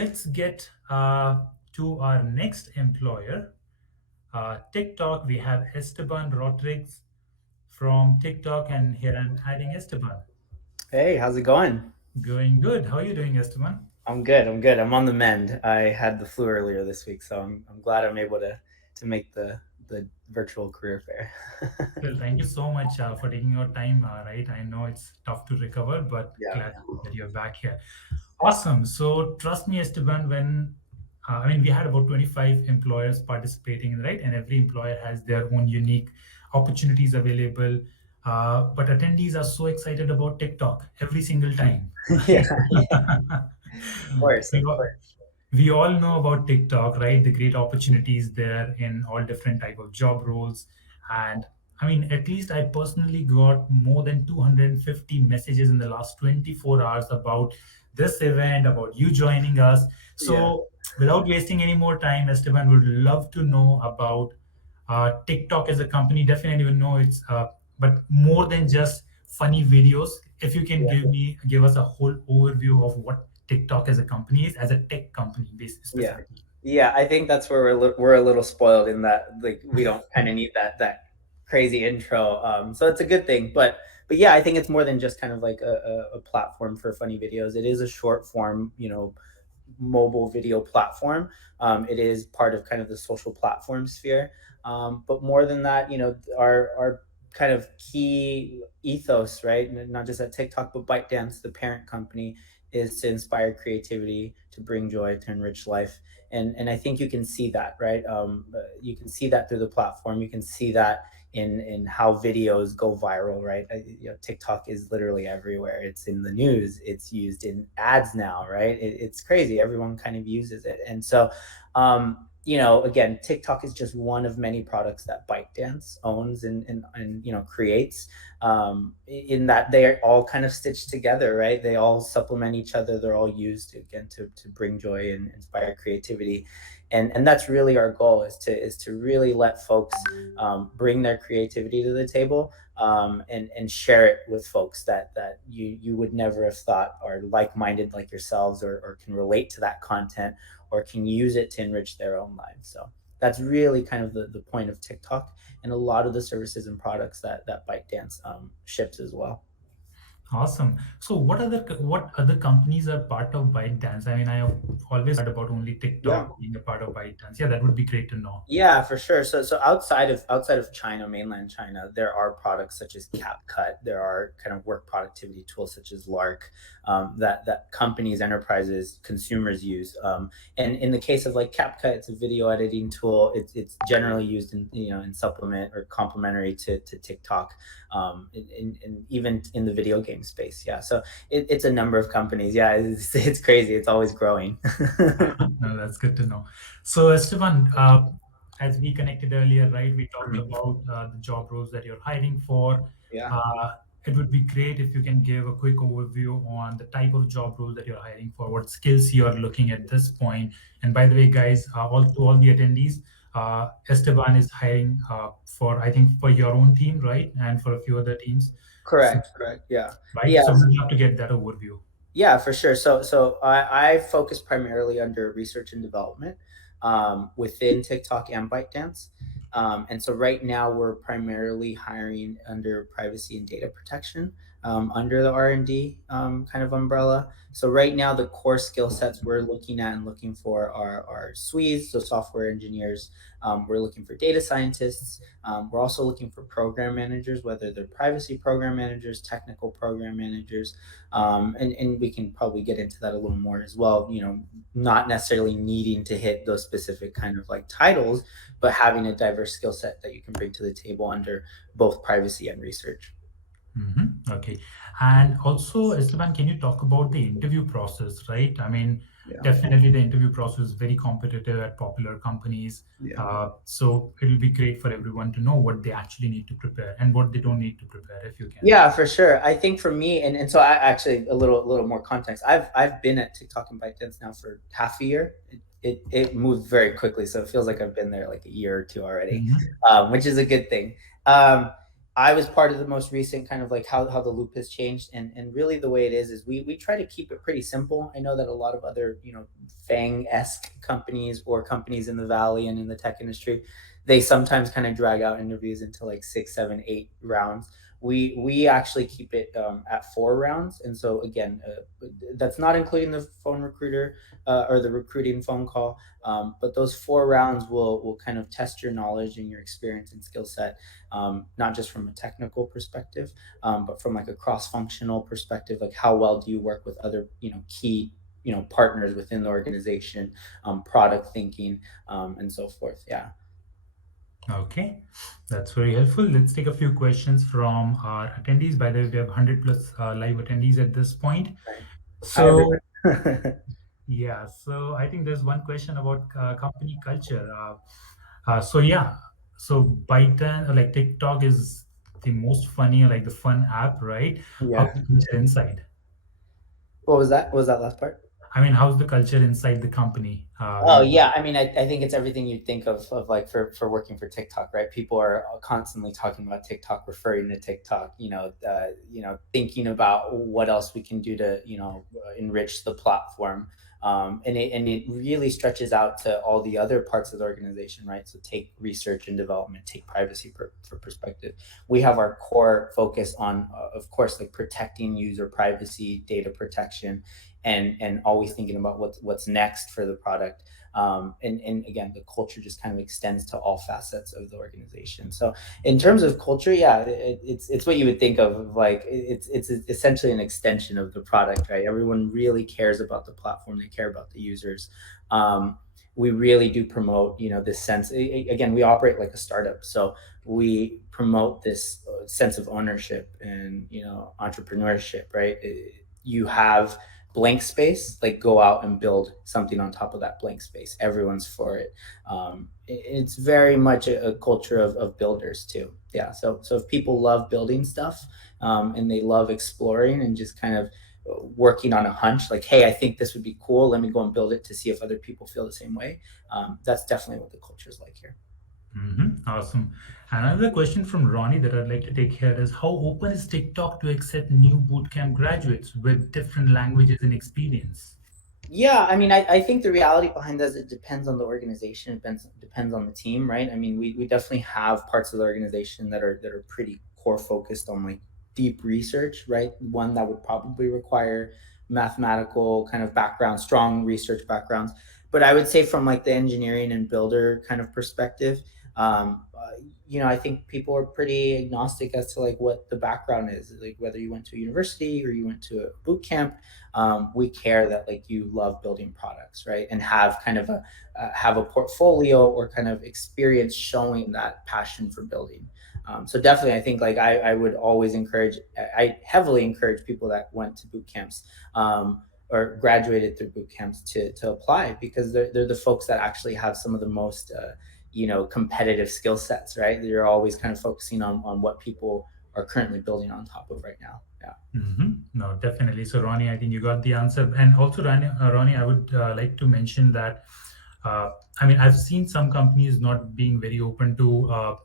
let's get to our next employer, TikTok. We have Esteban Rodriguez from TikTok, and here I'm adding Esteban. Hey, how's it going? Going good. How are you doing, Esteban? I'm good. I'm good. I'm on the mend. I had the flu earlier this week, so I'm glad I'm able to make the virtual career fair. Well, thank you so much for taking your time. Right, I know it's tough to recover, but Yeah, glad that you're back here. Awesome. So trust me, Esteban, when we had about 25 employers participating, right? And every employer has their own unique opportunities available. But attendees are so excited about TikTok every single time, yeah, right? of course, we, of all, course. we all know about TikTok, right? The great opportunities there in all different type of job roles. And at least I personally got more than 250 messages in the last 24 hours about this event, about you joining us. Yeah, So without wasting any more time, Esteban would love to know about TikTok as a company. Definitely will know it's, but more than just funny videos. If you can yeah, give us a whole overview of what TikTok as a company is, as a tech company, yeah, specifically. yeah. I think that's where we're a little spoiled in that, like, we don't kind of need that crazy intro. So it's a good thing, but yeah, I think it's more than just kind of like a platform for funny videos. It is a short form, mobile video platform. It is part of kind of the social platform sphere. But more than that, our kind of key ethos, right? Not just at TikTok, but ByteDance, the parent company, is to inspire creativity, to bring joy, to enrich life. And I think you can see that, right? You can see that through the platform. You can see that in how videos go viral, right? TikTok is literally everywhere. It's in the news. It's used in ads now, right? It's crazy. Everyone kind of uses it, and so, again, TikTok is just one of many products that ByteDance owns and creates. In that they are all kind of stitched together, right? They all supplement each other. They're all used again to bring joy and inspire creativity, and that's really our goal, is to really let folks bring their creativity to the table, and share it with folks that you would never have thought are like-minded like yourselves, or can relate to that content, or can use it to enrich their own lives. So that's really kind of the point of TikTok, and a lot of the services and products that ByteDance ships as well. Awesome. So what other companies are part of ByteDance? I have always heard about only Yeah. TikTok being a part of ByteDance. Yeah, that would be great to know. Yeah, for sure. So outside of China, mainland China, there are products such as CapCut. There are kind of work productivity tools such as Lark, that companies, enterprises, consumers use. And in the case of like CapCut, it's a video editing tool. It's generally used in supplement or complementary to TikTok, in even in the video game space. Yeah, so it's a number of companies. Yeah, it's crazy. It's always growing. No, that's good to know. So, Esteban, as we connected earlier, right, we talked Mhm. about the job roles that you're hiring for. Yeah. Uh, it would be great if you can give a quick overview on the type of job role that you're hiring for, what skills you are looking at this point. And by the way, guys, to all the attendees, Esteban is hiring for, I think, for your own team, right, and for a few other teams. So, Correct. Correct. Yeah. right. Yeah. So we'd love to get that overview. Yeah, for sure. So I focus primarily under research and development, within TikTok and ByteDance. And so right now we're primarily hiring under privacy and data protection, under the R&D, kind of umbrella. So right now the core skill sets we're looking at and looking for are SWEs, so software engineers. We're looking for data scientists. We're also looking for program managers, whether they're privacy program managers, technical program managers, and we can probably get into that a little more as well. Not necessarily needing to hit those specific kind of like titles, but having a diverse skill set that you can bring to the table under both privacy and research. Okay. And also, Esteban, can you talk about the interview process, right? Yeah. Definitely the interview process is very competitive at popular companies. Yeah. So it'll be great for everyone to know what they actually need to prepare and what they don't need to prepare, if you can. Yeah, for sure. I think for me, and so I actually, a little more context. I've been at TikTok and ByteDance now for half a year. It moved very quickly, so it feels like I've been there like a year or two already, Mhm. which is a good thing. Um, I was part of the most recent kind of like how the loop has changed, and really the way it is we try to keep it pretty simple. I know that a lot of other FAANG-esque companies or companies in the Valley and in the tech industry, they sometimes kind of drag out interviews into like 6, 7, 8 rounds. We actually keep it at 4 rounds, and so again, that's not including the phone recruiter or the recruiting phone call. But those 4 rounds will kind of test your knowledge and your experience and skill set, not just from a technical perspective, but from like a cross-functional perspective. Like how well do you work with other key partners within the organization, product thinking, and so forth. Yeah. Okay, that's very helpful. Let's take a few questions from our attendees. By the way, we have 100 plus live attendees at this point. Right. Hi, So everyone. yeah, so I think there's one question about company culture. So yeah, so Byton, like TikTok is the most funny, like the fun app, right? How's Yeah. the culture inside? What was that? What was that last part? I mean, how's the culture inside the company? Oh yeah, I mean, I think it's everything you think of like for working for TikTok, right? People are constantly talking about TikTok, referring to TikTok, thinking about what else we can do to enrich the platform, and it really stretches out to all the other parts of the organization, right? So take research and development, take privacy for perspective. We have our core focus on, of course, like protecting user privacy, data protection, and always thinking about what's next for the product. And again, the culture just kind of extends to all facets of the organization. So in terms of culture, yeah, it's what you would think of like it's essentially an extension of the product, right? Everyone really cares about the platform, they care about the users. We really do promote this sense. Again, we operate like a startup, so we promote this sense of ownership and entrepreneurship, right? You have blank space, like go out and build something on top of that blank space. Everyone's for it. It's very much a culture of builders too. Yeah. So if people love building stuff, and they love exploring and just kind of working on a hunch, like, hey, I think this would be cool, let me go and build it to see if other people feel the same way. That's definitely what the culture is like here. Awesome. Another question from Ronnie that I'd like to take here is how open is TikTok to accept new bootcamp graduates with different languages and experience? Yeah, I mean, I think the reality behind that is it depends on the organization, depends on the team, right? I mean, we definitely have parts of the organization that are pretty core focused on like deep research, right? One that would probably require mathematical kind of background, strong research backgrounds. But I would say from like the engineering and builder kind of perspective, I think people are pretty agnostic as to like what the background is, like whether you went to a university or you went to a boot camp. We care that like you love building products, right, and have kind of a portfolio or kind of experience showing that passion for building. So definitely, I think like I would always I heavily encourage people that went to boot camps, or graduated through boot camps to apply, because they're the folks that actually have some of the most competitive skill sets, right? You're always kind of focusing on what people are currently building on top of right now. Yeah. No, definitely. So, Ronnie, I think you got the answer. And also, Ronnie, I would like to mention that, I mean, I've seen some companies not being very open to a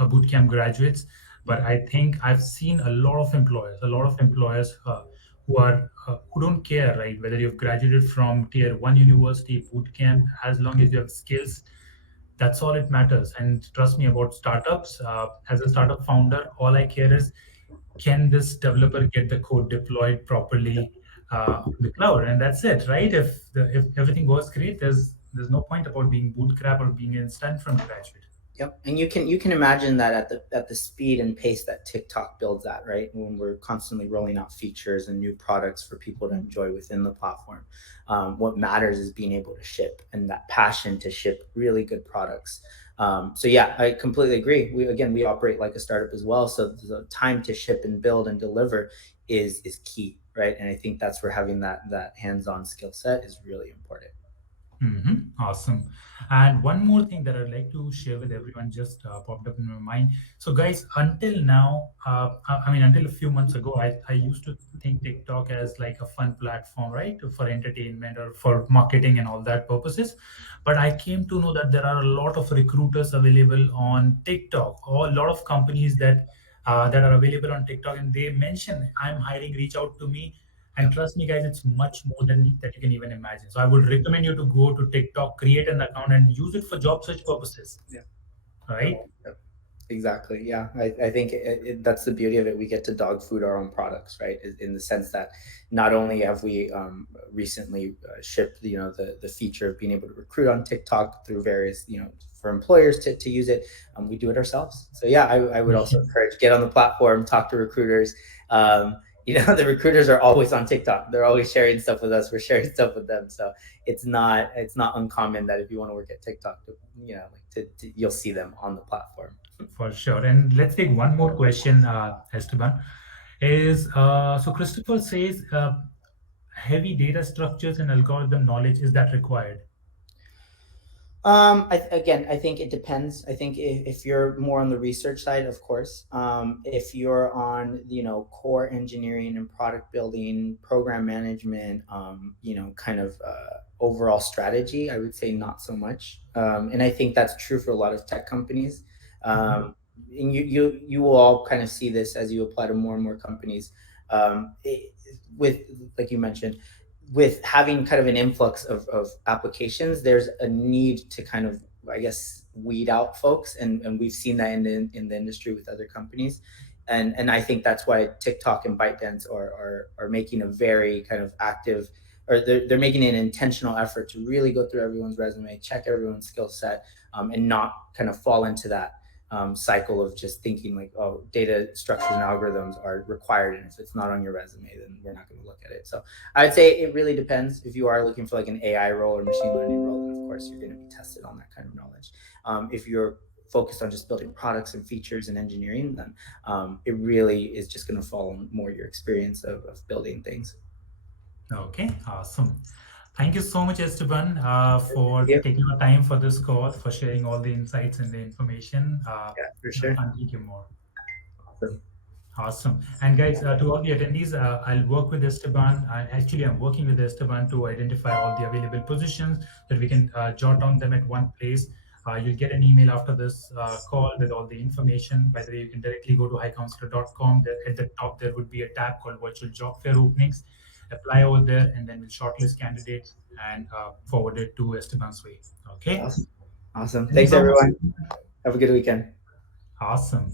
bootcamp graduates, but I think I've seen a lot of employers who don't care, right? Whether you've graduated from tier one university, bootcamp, as long as you have skills, that's all it matters. And trust me about startups. As a startup founder, all I care is, can this developer get the code deployed properly on the cloud? And that's it, right? If everything goes great, there's no point about being bootstrap or being instant from graduate. Yep, and you can imagine that at the speed and pace that TikTok builds at, right? When we're constantly rolling out features and new products for people to enjoy within the platform, what matters is being able to ship and that passion to ship really good products. So yeah, I completely agree. We operate like a startup as well, so the time to ship and build and deliver is key, right? And I think that's where having that hands-on skill set is really important. Awesome. And one more thing that I'd like to share with everyone just popped up in my mind. So, guys, until now, I mean, until a few months ago, I used to think TikTok as like a fun platform, right, for entertainment or for marketing and all that purposes. But I came to know that there are a lot of recruiters available on TikTok, or a lot of companies that that are available on TikTok, and they mention I'm hiring, reach out to me. And trust me, guys, it's much more than that you can even imagine. So I would recommend you to go to TikTok, create an account, and use it for job search purposes. Yeah. Right? Yep. Exactly. Yeah. I think that's the beauty of it. We get to dog food our own products, right? In the sense that not only have we recently shipped, the feature of being able to recruit on TikTok through various, for employers to use it, we do it ourselves. So yeah, I would also encourage, get on the platform, talk to recruiters. The recruiters are always on TikTok. They're always sharing stuff with us. We're sharing stuff with them. So it's not uncommon that if you want to work at TikTok, you'll see them on the platform. For sure. And let's take one more question, Esteban. So Christopher says, heavy data structures and algorithm knowledge, is that required? I think it depends. I think if you're more on the research side, of course. If you're on, core engineering and product building, program management, kind of overall strategy, I would say not so much. And I think that's true for a lot of tech companies. And you will all kind of see this as you apply to more and more companies. With, like you mentioned, with having kind of an influx of applications, there's a need to kind of, I guess, weed out folks, and we've seen that in the industry with other companies, and I think that's why TikTok and ByteDance are making a very kind of active, or they're making an intentional effort to really go through everyone's resume, check everyone's skill set, and not kind of fall into that cycle of just thinking like, oh, data structures and algorithms are required, and if it's not on your resume, then we're not going to look at it. So I'd say it really depends. If you are looking for like an AI role or machine learning role, then of course you're going to be tested on that kind of knowledge. If you're focused on just building products and features and engineering, then it really is just going to fall on more your experience of building things. Okay, awesome. Thank you so much, Esteban, for Yeah, taking your time for this call, for sharing all the insights and the information. yeah, for I sure. can't thank you more. Awesome. Awesome. And guys, to all the attendees, I'll work with Esteban. I'm working with Esteban to identify all the available positions that we can jot on them at one place. You'll get an email after this call with all the information. By the way, you can directly go to HiCounselor.com. There, at the top, there would be a tab called Virtual Job Fair Openings. Apply over there, and then we'll shortlist candidates and forward it to Esteban's way. Okay. Awesome. Thank you Thanks, so much. everyone. Have a good weekend. Awesome.